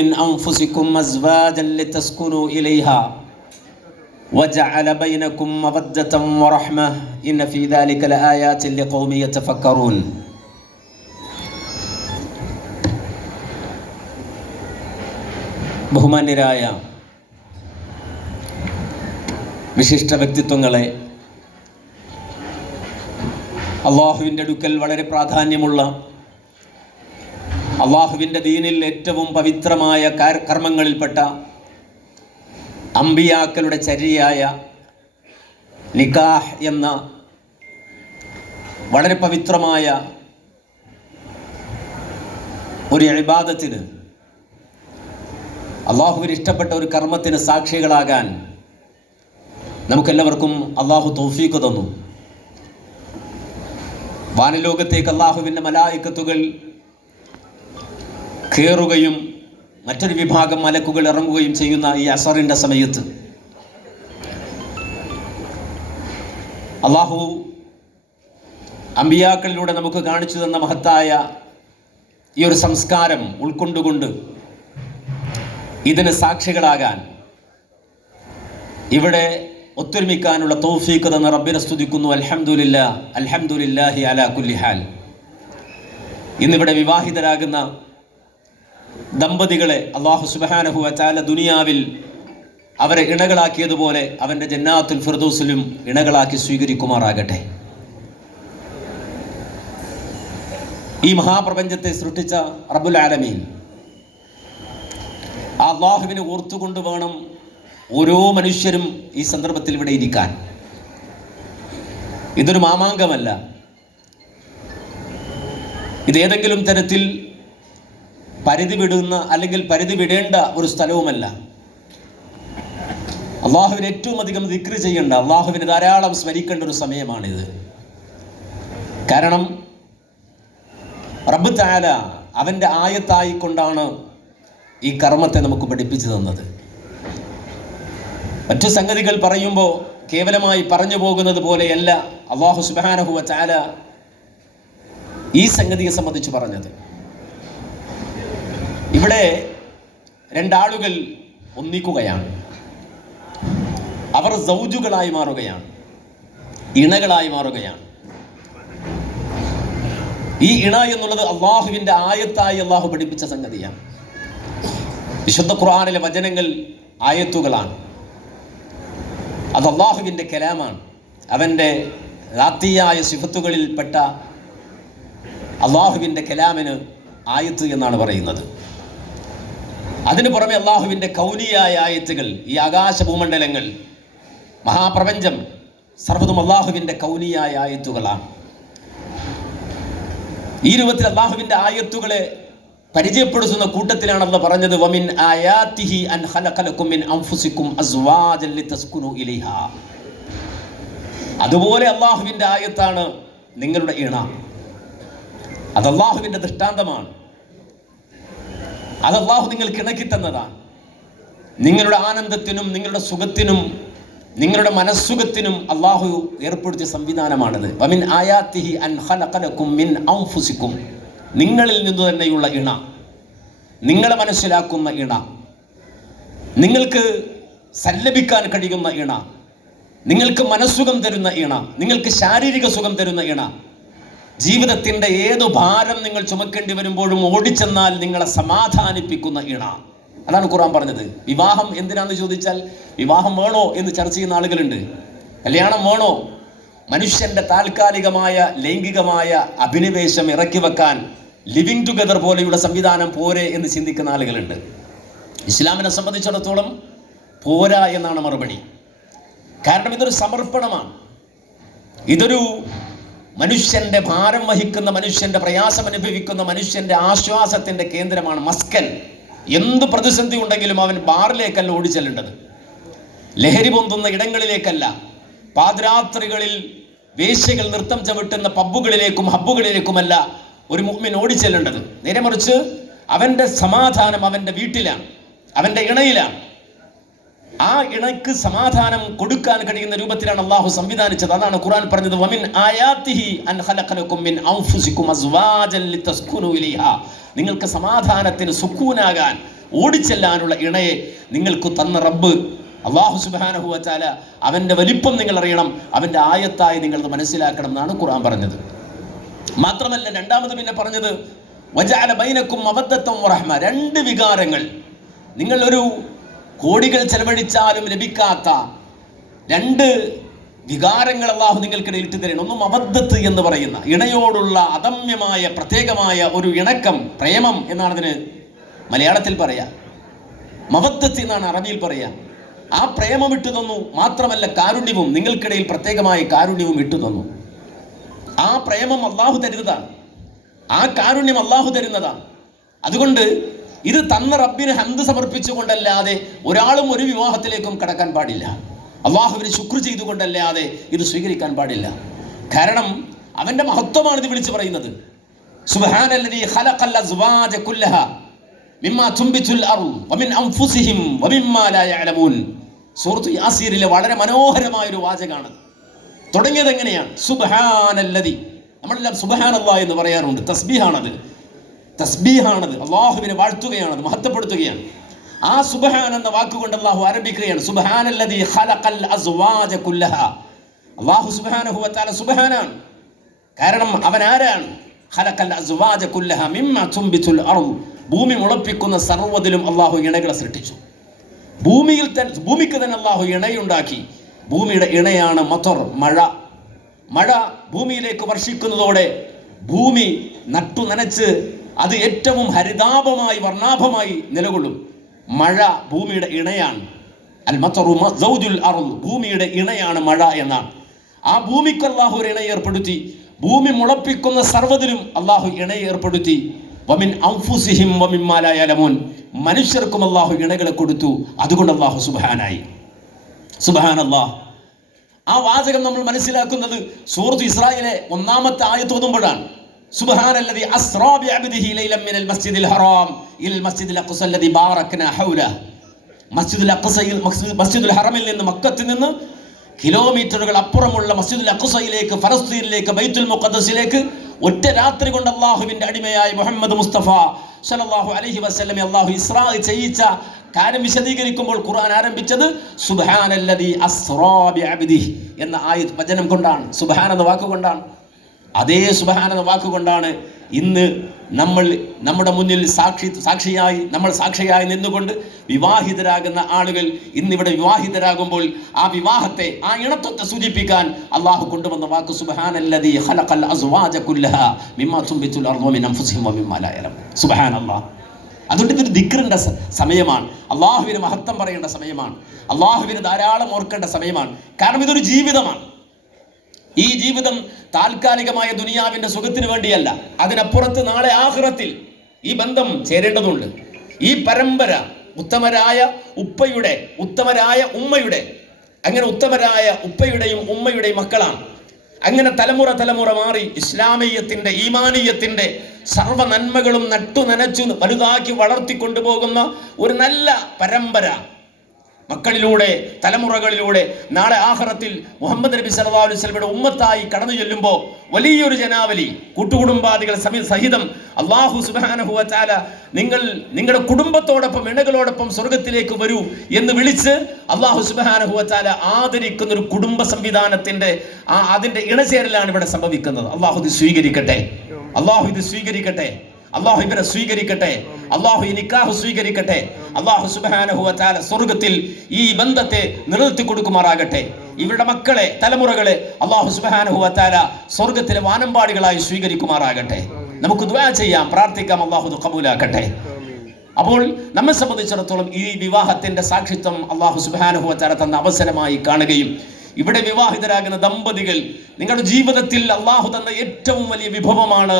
من أنفسكم أزواجا لتسكنوا إليها وجعل بينكم مودة ورحمة إن في ذلك لآيات لقوم يتفكرون. ബഹുമാന്യരായ വിശിഷ്ട വ്യക്തിത്വങ്ങളെ, അള്ളാഹുവിൻ്റെ അടുക്കൽ വളരെ പ്രാധാന്യമുള്ള, അള്ളാഹുവിൻ്റെ ദീനിൽ ഏറ്റവും പവിത്രമായ കർമ്മങ്ങളിൽപ്പെട്ട അമ്പിയാക്കളുടെ ചര്യയായ നിക്കാഹ് എന്ന വളരെ പവിത്രമായ ഒരു ഇബാദത്തിന്, അള്ളാഹുവിന് ഇഷ്ടപ്പെട്ട ഒരു കർമ്മത്തിന് സാക്ഷികളാകാൻ നമുക്കെല്ലാവർക്കും അള്ളാഹു തൗഫീഖ് തന്നു. വാനലോകത്തേക്ക് അള്ളാഹുവിൻ്റെ മലായിക്കത്തുകൾ കയറുകയും മറ്റൊരു വിഭാഗം മലക്കുകൾ ഇറങ്ങുകയും ചെയ്യുന്ന ഈ അസറിൻ്റെ സമയത്ത് അള്ളാഹു അമ്പിയാക്കളിലൂടെ നമുക്ക് കാണിച്ചു തന്ന മഹത്തായ ഈ ഒരു സംസ്കാരം ഉൾക്കൊണ്ടുകൊണ്ട് ഇതിന് സാക്ഷികളാകാൻ, ഇവിടെ ഒത്തൊരുമിക്കാനുള്ള തൗഫീഖ് തന്ന റബ്ബിനെ സ്തുതിക്കുന്നു. അൽഹംദുലില്ലാഹ്, അൽഹംദുലില്ലാഹി അലാ കുല്ലി ഹാൽ. ഇന്നിവിടെ വിവാഹിതരാകുന്ന ദമ്പതികളെ അല്ലാഹു സുബ്ഹാനഹു വ തആല ദുനിയാവിൽ അവരെ ഇണകളാക്കിയതുപോലെ അവൻ്റെ ജന്നാത്തുൽ ഫിർദൗസിലും ഇണകളാക്കി സ്വീകരിക്കുമാറാകട്ടെ. ഈ മഹാപ്രപഞ്ചത്തെ സൃഷ്ടിച്ച റബ്ബുൽ ആലമീൻ ആ അല്ലാഹുവിനെ ഓർത്തുകൊണ്ട് വേണം ഓരോ മനുഷ്യരും ഈ സന്ദർഭത്തിൽ ഇവിടെ ഇരിക്കാൻ. ഇതൊരു മാമാങ്കമല്ല, ഇതേതെങ്കിലും തരത്തിൽ പരിധി വിടുന്ന അല്ലെങ്കിൽ പരിധി വിടേണ്ട ഒരു സ്ഥലവുമല്ല. അള്ളാഹുവിനെ ഏറ്റവും അധികം ദിക്ർ ചെയ്യേണ്ട, അള്ളാഹുവിനെ ധാരാളം സ്മരിക്കേണ്ട ഒരു സമയമാണിത്. കാരണം റബ്ബ് തആല അവൻ്റെ ആയത്തായിക്കൊണ്ടാണ് ഈ കർമ്മത്തെ നമുക്ക് പഠിപ്പിച്ചു തന്നത്. മറ്റു സംഗതികൾ പറയുമ്പോൾ കേവലമായി പറഞ്ഞു പോകുന്നത് പോലെയല്ല അല്ലാഹു സുബ്ഹാനഹു വ തആല ഈ സംഗതിയെ സംബന്ധിച്ച് പറഞ്ഞത്. ഇവിടെ രണ്ടാളുകൾ ഒന്നിക്കുകയാണ്, അവർ സൗജുകളായി മാറുകയാണ്, ഇണകളായി മാറുകയാണ്. ഈ ഇണ എന്നുള്ളത് അള്ളാഹുവിൻ്റെ ആയത്തായി അള്ളാഹു പഠിപ്പിച്ച സംഗതിയാണ്. വിശുദ്ധ ഖുർആനിലെ വചനങ്ങൾ ആയത്തുകളാണ്. അത് അള്ളാഹുവിൻ്റെ കലാമാണ്. അവൻ്റെ റാത്തിയായ സിഫത്തുകളിൽപ്പെട്ട അള്ളാഹുവിൻ്റെ കലാമിന് ആയത്ത് എന്നാണ് പറയുന്നത്. അതിനു പുറമെ അള്ളാഹുവിൻ്റെ കൗനിയായ ആയത്തുകൾ, ഈ ആകാശ ഭൂമണ്ഡലങ്ങൾ, മഹാപ്രപഞ്ചം സർവ്വതും അള്ളാഹുവിൻ്റെ കൗനിയായ ആയത്തുകളാണ്. ഈ രൂപത്തിൽ അള്ളാഹുവിൻ്റെ ആയത്തുകളെ പരിചയപ്പെടുത്തുന്ന കൂട്ടത്തിലാണ് അല്ലാഹു പറഞ്ഞത്, വമിൻ ആയാതിഹി അൻ ഖലഖലകും മിൻ അൻഫുസികും അസ്വാജൻ ലിതസ്കുനു ഇലൈഹാ. അതുപോലെ അള്ളാഹുവിൻ്റെ ആയത്താണ് നിങ്ങളുടെ ഇണ. അത് അള്ളാഹുവിൻ്റെ ദൃഷ്ടാന്തമാണ്. അത് അള്ളാഹു നിങ്ങൾക്ക് ഇണക്കി തന്നതാണ്. നിങ്ങളുടെ ആനന്ദത്തിനും നിങ്ങളുടെ സുഖത്തിനും നിങ്ങളുടെ മനസ്സുഖത്തിനും അള്ളാഹു ഏർപ്പെടുത്തിയ സംവിധാനമാണത്. വമിൻ ആയാതിഹി അൻ ഖലഖലകും മിൻ അൻഫുസികും, നിങ്ങളിൽ നിന്നു തന്നെയുള്ള ഇണ, നിങ്ങളെ മനസ്സിലാക്കുന്ന ഇണ, നിങ്ങൾക്ക് സല്ലപിക്കാൻ കഴിയുന്ന ഇണ, നിങ്ങൾക്ക് മനസ്സുഖം തരുന്ന ഇണ, നിങ്ങൾക്ക് ശാരീരിക സുഖം തരുന്ന ഇണ, ജീവിതത്തിൻ്റെ ഏതു ഭാരം നിങ്ങൾ ചുമക്കേണ്ടി വരുമ്പോഴും ഓടിച്ചെന്നാൽ നിങ്ങളെ സമാധാനിപ്പിക്കുന്ന ഇണ. അതാണ് ഖുർആൻ പറഞ്ഞത്. വിവാഹം എന്തിനാന്ന് ചോദിച്ചാൽ, വിവാഹം വേണോ എന്ന് ചർച്ച ചെയ്യുന്ന ആളുകളുണ്ട്. കല്യാണം വേണോ? മനുഷ്യൻ്റെ താൽക്കാലികമായ ലൈംഗികമായ അഭിനിവേശം ഇറക്കി വെക്കാൻ ലിവിങ് ടുഗദർ പോലെയുള്ള സംവിധാനം പോരെ എന്ന് ചിന്തിക്കുന്ന ആളുകളുണ്ട്. ഇസ്ലാമിനെ സംബന്ധിച്ചിടത്തോളം പോരാ എന്നാണ് മറുപടി. കാരണം ഇതൊരു സമർപ്പണമാണ്. ഇതൊരു മനുഷ്യൻ്റെ ഭാരം വഹിക്കുന്ന, മനുഷ്യൻ്റെ പ്രയാസം അനുഭവിക്കുന്ന, മനുഷ്യൻ്റെ ആശ്വാസത്തിൻ്റെ കേന്ദ്രമാണ്. മസ്കൻ. എന്ത് പ്രതിസന്ധി ഉണ്ടെങ്കിലും അവൻ ബാറിലേക്കല്ല ഓടിച്ചെല്ലേണ്ടത്, ലഹരി പൊന്തുന്ന ഇടങ്ങളിലേക്കല്ല, പാതിരാത്രികളിൽ വേശ്യകൾ നൃത്തം ചവിട്ടുന്ന പബ്ബുകളിലേക്കും ഹബ്ബുകളിലേക്കുമല്ല ഒരു മുഅ്മിൻ ഓടിച്ചെല്ലേണ്ടത്. നേരെ മറിച്ച് അവൻ്റെ സമാധാനം അവൻ്റെ വീട്ടിലാണ്, അവൻ്റെ ഇണയിലാണ്. ആ ഇണയ്ക്ക് സമാധാനം കൊടുക്കാൻ കഴിയുന്ന രൂപത്തിലാണ് അള്ളാഹു സംവിധാനിച്ചത്. അതാണ് ഖുർആൻ പറഞ്ഞത്, വമിൻ ആയാതിഹി അൻ ഖലഖലകും മിൻ അൻഫുസികും അസ്വാജൻ ലിതസ്കുനു ഇലൈഹാ. നിങ്ങൾക്ക് സമാധാനത്തിന് സുക്കൂനാകാൻ, ഓടിച്ചെല്ലാനുള്ള ഇണയെ നിങ്ങൾക്ക് തന്ന റബ്ബ് അല്ലാഹു സുബ്ഹാനഹു വ തആല അവൻ്റെ വലിപ്പം നിങ്ങൾ അറിയണം, അവൻ്റെ ആയത്തായി നിങ്ങൾ മനസ്സിലാക്കണം എന്നാണ് ഖുർആൻ പറഞ്ഞത്. മാത്രമല്ല രണ്ടാമത് പിന്നെ പറഞ്ഞത് വജഅല ബൈനക്കും മവദ്ദത്തൻ വറഹ്മ. രണ്ട് വികാരങ്ങൾ, നിങ്ങൾ ഒരു കോടികൾ ചെലവഴിച്ചാലും ലഭിക്കാത്ത രണ്ട് വികാരങ്ങൾ അല്ലാഹു നിങ്ങൾക്കിടയിൽ ഇട്ട് തരണം. ഒന്ന് മവദ്ദത്ത് എന്ന് പറയുന്ന ഇണയോടുള്ള അദമ്യമായ പ്രത്യേകമായ ഒരു ഇണക്കം, പ്രേമം എന്നാണ് അതിന് മലയാളത്തിൽ പറയാ. മവദ്ദത്ത് എന്നാണ് അറബിയിൽ പറയാ. ആ പ്രേമം ഇട്ടു തന്നു. മാത്രമല്ല കാരുണ്യവും, നിങ്ങൾക്കിടയിൽ പ്രത്യേകമായ കാരുണ്യവും ഇട്ടു തന്നു. ആ പ്രേമം അല്ലാഹു തരുന്നതാണ്, ആ കാരുണ്യം അല്ലാഹു തരുന്നതാണ്. അതുകൊണ്ട് ഇത് തന്ന റബ്ബിന് ഹംദ് സമർപ്പിച്ചുകൊണ്ടല്ലാതെ ഒരാളും ഒരു വിവാഹത്തിലേക്കും കടക്കാൻ പാടില്ല. അല്ലാഹുവിന് ശുക്ർ ചെയ്തുകൊണ്ടല്ലാതെ ഇത് സ്വീകരിക്കാൻ പാടില്ല. കാരണം അവൻ്റെ മഹത്വമാണ് ഇത് വിളിച്ചു പറയുന്നത്. സുബ്ഹാനല്ലദീ ഖലഖൽ അസ്വാജ കുല്ലഹ മിമ്മാ തുംബിതുൽ അർദ് വമിൻ അൻഫുസിഹിം വമിമ്മാ ലാ യഅലമൂൻ. സൂറത്ത് യാസീനിലെ വളരെ മനോഹരമായ ഒരു വാചകമാണ്. തുടങ്ങിയത് എങ്ങനെയാണ്? സുബ്ഹാനല്ലദീ. നമ്മളെല്ലാം സുബ്ഹാനല്ലാഹ് എന്ന് പറയാറുണ്ട്. തസ്ബീഹാണത്, തസ്ബീഹാണത്. അല്ലാഹുവിനെ വാഴ്ത്തുകയാണത്, മഹത്വപ്പെടുത്തുകയാണ്. ആ സുബ്ഹാൻ എന്ന വാക്കുകൊണ്ട് അല്ലാഹു ആരംഭിക്കുകയാണ്. സുബ്ഹാനല്ലദീ ഖലഖൽ അസ്വാജ കുല്ലഹ. അല്ലാഹു സുബ്ഹാനഹു വ തആല സുബ്ഹാനാണ്. കാരണം അവൻ ആരാണ്? ഖലഖൽ അസ്വാജ കുല്ലഹ മിമ്മാ തുംബിതുൽ അർദ്. ഭൂമി മുളപ്പിക്കുന്ന സർവ്വതിലും അല്ലാഹു ഇണകളെ സൃഷ്ടിച്ചു. ഭൂമിക്ക് തന്നെ അല്ലാഹു ഇണയുണ്ടാക്കി. ഭൂമിയുടെ ഇണയാണ് മതർ, മഴ. മഴ ഭൂമിയിലേക്ക് വർഷിക്കുന്നതോടെ ഭൂമി നട്ടു നനച്ച് അത് ഏറ്റവും ഹരിതാപമായി വർണ്ണാഭമായി നിലകൊള്ളും. മഴ ഭൂമിയുടെ ഇണയാണ്. അൽ മതറു സൗജുൽ അർദ്. ഭൂമിയുടെ ഇണയാണ് മഴ എന്നാണ്. ആ ഭൂമിക്ക് അല്ലാഹു ഒരു ഇണ ഏർപ്പെടുത്തി. ഭൂമി മുളപ്പിക്കുന്ന സർവ്വതിലും അല്ലാഹു ഇണ ഏർപ്പെടുത്തി. വമിൻ അൻഫുസിഹിം വമിമ്മാ ലാ യഅലമൂൻ. മനുഷ്യർക്കും അല്ലാഹു ഇണകളെ കൊടുത്തു. അതുകൊണ്ട് അല്ലാഹു സുബ്ഹാനായി. സുബ്ഹാനല്ലാഹ്. ആ വാചകം നമ്മൾ മനസ്സിലാക്കുന്നത് സൂറത്ത് ഇസ്രായിലെ 1-ാമത്തെ ആയത്ത് ഓതുമ്പോഴാണ്. സുബ്ഹാനല്ലദീ അസ്റാ ബിഅബ്ദിഹി ലൈലൻ മിനൽ മസ്ജിദിൽ ഹറാം ഇലൽ മസ്ജിദിൽ അഖ്സ അല്ലദീ ബാറക്നാ ഹൗലഹു. മസ്ജിദുൽ ഹറമിൽ നിന്ന്, മക്കത്തിൽ നിന്ന് കിലോമീറ്ററുകൾ അപ്പുറമുള്ള മസ്ജിദുൽ അഖ്സയിലേക്ക്, ഫലസ്തീനിലേക്ക്, ബൈത്തുൽ മുഖദ്ദസിലേക്ക് ഒറ്റ രാത്രി കൊണ്ട് അല്ലാഹുവിൻ്റെ അടിമയായ മുഹമ്മദ് മുസ്തഫ സല്ലല്ലാഹു അലൈഹി വസല്ലമയെ അല്ലാഹു ഇസ്രാ ചെയ്യിച്ച കാര്യം വിശദീകരിക്കുമ്പോൾ ഖുർആൻ ആരംഭിച്ചത് സുബ്ഹാനല്ലദീ അസ്റാ ബിഅബ്ദിഹി എന്ന ആയത്ത് വചനം കൊണ്ടാണ്, സുബ്ഹാൻ എന്ന വാക്കുകൊണ്ടാണ്. അതേ സുബ്ഹാൻ എന്ന വാക്കുകൊണ്ടാണ് ഇന്ന് നമ്മൾ നമ്മുടെ മുന്നിൽ സാക്ഷിയായി നിന്നുകൊണ്ട് വിവാഹിതരാകുന്ന ആളുകൾ ഇന്നിവിടെ വിവാഹിതരാകുമ്പോൾ ആ വിവാഹത്തെ, ആ ഇണത്വത്തെ സൂചിപ്പിക്കാൻ അല്ലാഹു കൊണ്ടുവന്ന വാക്ക് സുബ്ഹാനല്ലദീ ഖലഖൽ അസ്വാജ കുല്ലഹ മിമ്മാ തുംബിതുൽ അർദ് വമിൻ അൻഫുസിഹിം വമിമ്മാ ലാ യഅലമൂൻ. സുബ്ഹാനല്ലാഹ്. അതുകൊണ്ട് ഇതൊരു ദിക്റിൻ്റെ സമയമാണ്. അല്ലാഹുവിന് മഹത്വം പറയേണ്ട സമയമാണ്. അല്ലാഹുവിന് ധാരാളം ഓർക്കേണ്ട സമയമാണ്. കാരണം ഇതൊരു ജീവിതമാണ്. ഈ ജീവിതം താൽക്കാലികമായ ദുനിയാവിൻ്റെ സുഖത്തിന് വേണ്ടിയല്ല. അതിനപ്പുറത്ത് നാളെ ആഖിറത്തിൽ ഈ ബന്ധം ചേരേണ്ടതുണ്ട്. ഈ പരമ്പര ഉത്തമരായ ഉപ്പയുടെ, ഉത്തമരായ ഉമ്മയുടെ, അങ്ങനെ ഉത്തമരായ ഉപ്പയുടെയും ഉമ്മയുടെയും മക്കളാണ്. അങ്ങനെ തലമുറ മാറി ഇസ്ലാമീയത്തിൻ്റെ, ഈമാനീയത്തിൻ്റെ സർവ്വ നന്മകളും നട്ടു നനച്ചു വലുതാക്കി വളർത്തിക്കൊണ്ടുപോകുന്ന ഒരു നല്ല പരമ്പര മക്കളിലൂടെ, തലമുറകളിലൂടെ നാളെ ആഖിറത്തിൽ മുഹമ്മദ് നബി സല്ലല്ലാഹു അലൈഹി വസല്ലമയുടെ ഉമ്മത്തായി കടന്നു ചെല്ലുമ്പോൾ വലിയൊരു ജനാവലി, കൂട്ടുകുടുംബാദികൾ സഹിതം അല്ലാഹു സുബ്ഹാനഹു വ തആല നിങ്ങളുടെ കുടുംബത്തോടൊപ്പം, ഇണകളോടൊപ്പം സ്വർഗത്തിലേക്ക് വരൂ എന്ന് വിളിച്ച് അല്ലാഹു സുബ്ഹാനഹു വ തആല ആദരിക്കുന്ന ഒരു കുടുംബ സംവിധാനത്തിന്റെ അതിന്റെ ഇണചേരലാണ് ഇവിടെ സംഭവിക്കുന്നത്. അല്ലാഹു ഇത് സ്വീകരിക്കട്ടെ. അല്ലാഹു ഇത് സ്വീകരിക്കട്ടെ. അല്ലാഹു ഇവരെ സ്വീകരിക്കട്ടെ. അല്ലാഹു ഈ നിക്കാഹ് സ്വീകരിക്കട്ടെ. അല്ലാഹു സുബ്ഹാനഹു വ തആല സ്വർഗ്ഗത്തിൽ ഈ ബന്ധത്തെ നിലനിർത്തി കൊടുക്കുമാറാകട്ടെ. ഇവരുടെ മക്കളെ, തലമുറകളെ അല്ലാഹു സുബ്ഹാനഹു വ തആല സ്വർഗ്ഗത്തിലെ വാനമ്പാടികളായി സ്വീകരിക്കുമാറാകട്ടെ. നമുക്ക് ദുആ ചെയ്യാം, പ്രാർത്ഥിക്കാം. അല്ലാഹു ഇത് ഖബൂലാക്കട്ടെ. അപ്പോൾ നമ്മെ സംബന്ധിച്ചിടത്തോളം ഈ വിവാഹത്തിന്റെ സാക്ഷിത്വം അല്ലാഹു സുബ്ഹാനഹു വ തആല തന്ന അവസരമായി കാണുകയും ഇവിടെ വിവാഹിതരാകുന്ന ദമ്പതികൾ, നിങ്ങളുടെ ജീവിതത്തിൽ അല്ലാഹു തന്ന ഏറ്റവും വലിയ വിഭവമാണ്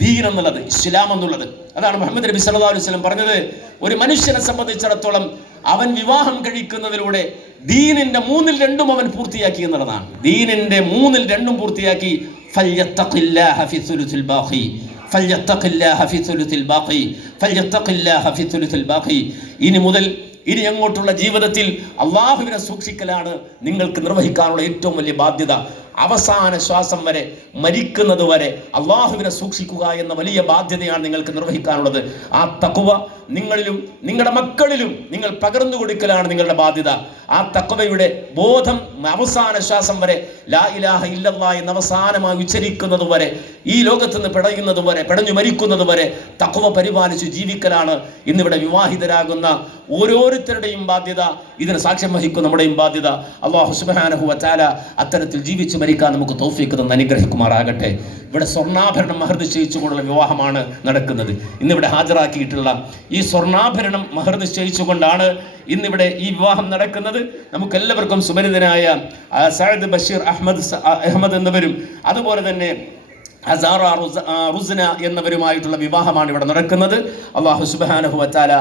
ദീൻ എന്നുള്ളത്, ഇസ്ലാം എന്നുള്ളത്. അതാണ് മുഹമ്മദ് നബി സല്ലല്ലാഹു അലൈഹി വസല്ലം പറഞ്ഞത്, ഒരു മനുഷ്യനെ സംബന്ധിച്ചിടത്തോളം അവൻ വിവാഹം കഴിക്കുന്നതിലൂടെ ദീനിന്റെ 2/3 അവൻ പൂർത്തിയാക്കി എന്നുള്ളതാണ്. ദീനിന്റെ 2/3 പൂർത്തിയാക്കി. ഫൽയത്തഖില്ലാഹ ഫി സുലുസിൽ ബാഖി, ഫൽയത്തഖില്ലാഹ ഫി സുലുസിൽ ബാഖി, ഫൽയത്തഖില്ലാഹ ഫി സുലുസിൽ ബാഖി. ഇനി അങ്ങോട്ടുള്ള ജീവിതത്തിൽ അല്ലാഹുവിനെ സൂക്ഷിക്കലാണ് നിങ്ങൾക്ക് നിർവഹിക്കാനുള്ള ഏറ്റവും വലിയ ബാധ്യത. അവസാന ശ്വാസം വരെ, മരിക്കുന്നത് വരെ അള്ളാഹുവിനെ സൂക്ഷിക്കുക എന്ന വലിയ ബാധ്യതയാണ് നിങ്ങൾക്ക് നിർവഹിക്കാനുള്ളത്. ആ തഖ്വ നിങ്ങളിലും നിങ്ങളുടെ മക്കളിലും നിങ്ങൾ പകർന്നു കൊടുക്കലാണ് നിങ്ങളുടെ ബാധ്യത. ആ തഖ്വയുടെ ബോധം അവസാന ശ്വാസം വരെ, ലാ ഇലാഹ ഇല്ലല്ലാഹ് എന്ന് അവസാനമായി ഉച്ചരിക്കുന്നത് വരെ, ഈ ലോകത്ത് നിന്ന് പിടയുന്നത് വരെ, പിടഞ്ഞു മരിക്കുന്നത് വരെ തഖ്വ പരിപാലിച്ച് ജീവിക്കലാണ് ഇന്നിവിടെ വിവാഹിതരാകുന്ന ഓരോരുത്തരുടെയും ബാധ്യത. ഇതിന് സാക്ഷ്യം വഹിക്കും നമ്മുടെയും ബാധ്യത. അല്ലാഹു സുബ്ഹാനഹു വ തആല അത്തരത്തിൽ ജീവിച്ച് മരിക്കാൻ നമുക്ക് തൗഫീഖ് തന്ന് അനുഗ്രഹിക്കുമാറാകട്ടെ. ഇവിടെ സ്വർണ്ണാഭരണം മഹർ നിശ്ചയിച്ചുകൊണ്ടുള്ള വിവാഹമാണ് നടക്കുന്നത്. ഇന്നിവിടെ ഹാജരാക്കിയിട്ടുള്ള ഈ സ്വർണ്ണാഭരണം മഹർ നിശ്ചയിച്ചുകൊണ്ടാണ് ഇന്നിവിടെ ഈ വിവാഹം നടക്കുന്നത്. നമുക്കെല്ലാവർക്കും സുപരിതനായ സഅദ് ബഷീർ അഹമ്മദ് എന്നിവരും അതുപോലെ തന്നെ ഹസാറ റുസ്ന എന്നവരുമായിട്ടുള്ള വിവാഹമാണ് ഇവിടെ നടക്കുന്നത്. അല്ലാഹു സുബ്ഹാനഹു വ തആല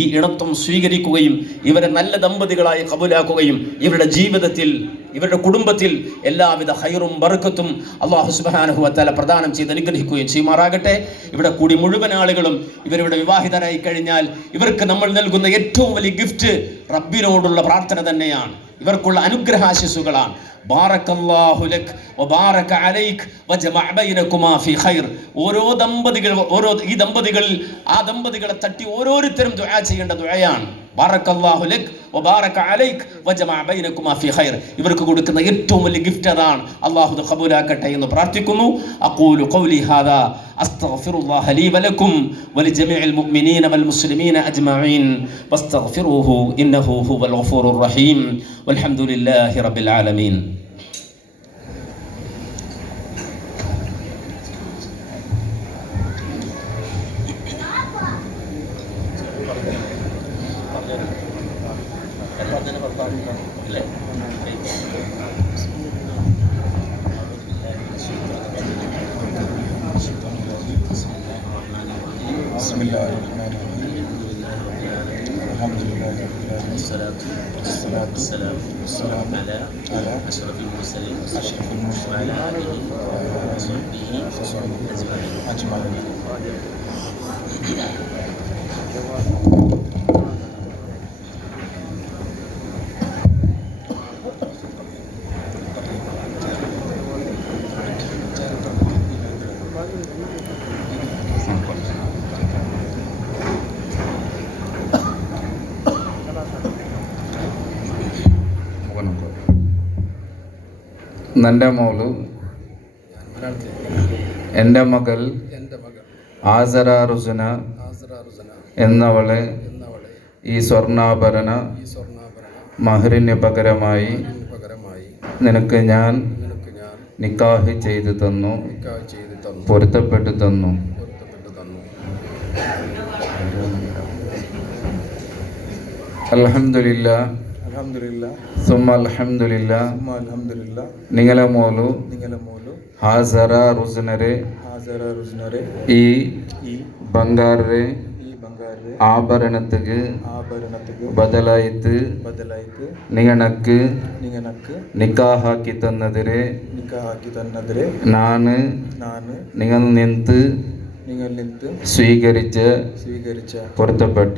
ഈ ഇണത്വം സ്വീകരിക്കുകയും ഇവരെ നല്ല ദമ്പതികളായി കബൂലാക്കുകയും ഇവരുടെ ജീവിതത്തിൽ, ഇവരുടെ കുടുംബത്തിൽ എല്ലാവിധ ഹൈറും ബർക്കത്തും അല്ലാഹു സുബ്ഹാനഹു വ തആല പ്രദാനം ചെയ്ത് അനുഗ്രഹിക്കുകയും ചെയ്യുമാറാകട്ടെ. ഇവിടെ കൂടി മുഴുവൻ ആളുകളും ഇവരുടെ വിവാഹിതരായി കഴിഞ്ഞാൽ ഇവർക്ക് നമ്മൾ നൽകുന്ന ഏറ്റവും വലിയ ഗിഫ്റ്റ് റബ്ബിനോടുള്ള പ്രാർത്ഥന തന്നെയാണ്, ഇവർക്കുള്ള അനുഗ്രഹാശിസുകളാണ്. ബാറക്കല്ലാഹു ലക് വബാറക അലൈക് വജമഅ ബൈനകുമാ ഫീ ഖൈർ. ഓരോ ഈ ദമ്പതികളിൽ ആ ദമ്പതികളെ തട്ടി ഓരോരുത്തരും ദുആ ചെയ്യേണ്ട ദുആയാണ്. ബാറക്കല്ലാഹു ലക് വബാറക അലൈക് വജമഅ ബൈനകുമാ ഫീ ഖൈർ. ഇവർക്ക് കൊടുക്കുന്ന ഏറ്റവും വലിയ ഗിഫ്റ്റ് അതാണ്. അല്ലാഹു ഇത് ഖബൂലാക്കട്ടെ എന്ന് പ്രാർത്ഥിക്കുന്നു. അഖൂലു ഖൗലി ഹാദാ അസ്തഗ്ഫിറുല്ലാഹ ലീ വലക്കും വലിജമീഇൽ മുഅ്മിനീന വൽ മുസ്ലിമീന അജ്മഈൻ വസ്തഗ്ഫിറൂഹു ഇന്നഹു ഹുവൽ ഗഫൂറുർ റഹീം വൽഹംദുലില്ലാഹി റബ്ബിൽ ആലമീൻ. والسلام على أشرف المرسلين وعلى آله وصحبه أجمعين. ನನ್ನ ಮಗಳು എൻ്റെ മകൾ ആസറ റുസ്ന എന്നവളെ ഈ സ്വർണ്ണാഭരണ മഹറിന് പകരമായി നിനക്ക് ഞാൻ നിക്കാഹ് ചെയ്തു തന്നു, പൊരുത്തപ്പെട്ടു തന്നു. അൽഹംദുലില്ലാഹ് സുമ്മ അൽഹംദുലില്ലാഹ്. നിങ്ങളെ മോളു ಹಾಜರ ರುಜ್ನರೆ ಈ ಬಂಗಾರ ಆಭರಣத்துக்கு ಬದಲಾಯಿತು ನಿಗಣಕ್ಕೆ ನಿಕಾಹ್ ಹಾಕಿ ತನ್ನದರೆ ನಾನು നിങ്ങൾ നിന്ത് സ്വീകരിച്ച പൊരുത്തപ്പെട്ട.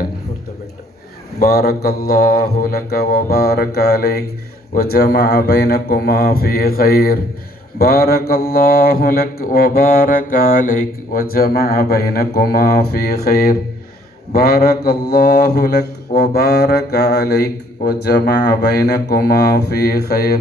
ബാറക്കല്ലാഹു ലക വബാറക അലൈക് വജമഅ ബൈനകുമാ ഫീ ഖൈർ. بارك الله لك وبارك عليك وجمع بينكما في خير. بارك الله لك وبارك عليك وجمع بينكما في خير.